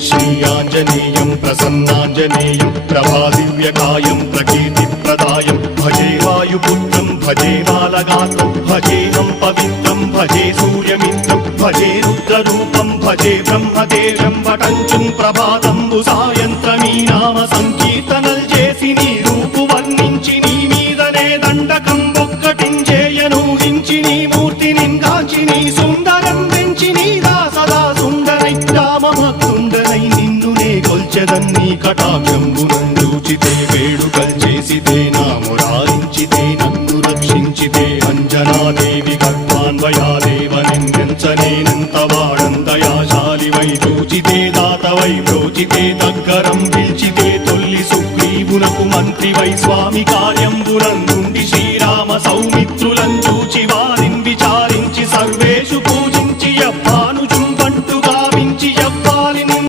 श्रीयाञ्जनेयं प्रसन्नाञ्जनेयं प्रभादिव्यकायं प्रकीर्तिप्रदायं भजे वायुपुत्रं भजे बालगात्रं भजेऽहं पवित्रं भजे सूर्यमित्रं भजे रुद्ररूपं भजे ब्रह्मदेवं वटञ्चुं ప్రభాతంబు సాయంత్రమీ నామ సంకీర్తనల్ చేసి నీ రూపు వర్ణించి నీ మీదనే దండకం ఒక్కటించేయనూహించి నీ మూర్తి నిందాచి నీ సుందరం పెంచి నీ దాసదా సుందరై రామభక్తుండనై నిన్నునే కొల్చెదన్నీ కటాక్షంబునందూచితే వేడుకల్ చేసితే నా మురారించితే నన్ను రక్షించితే అంజనాదేవి గర్భాన్వయాదేవ నిందించనేనంత వాడంతయాశాలివై చూచితే దాతవై బ్రోచితే దగ్గరం పిలిచితే తొల్లి సుగ్రీవునకు మంత్రివై స్వామి కార్యంబునందుండి శ్రీరామ సౌమిత్రులను చూచి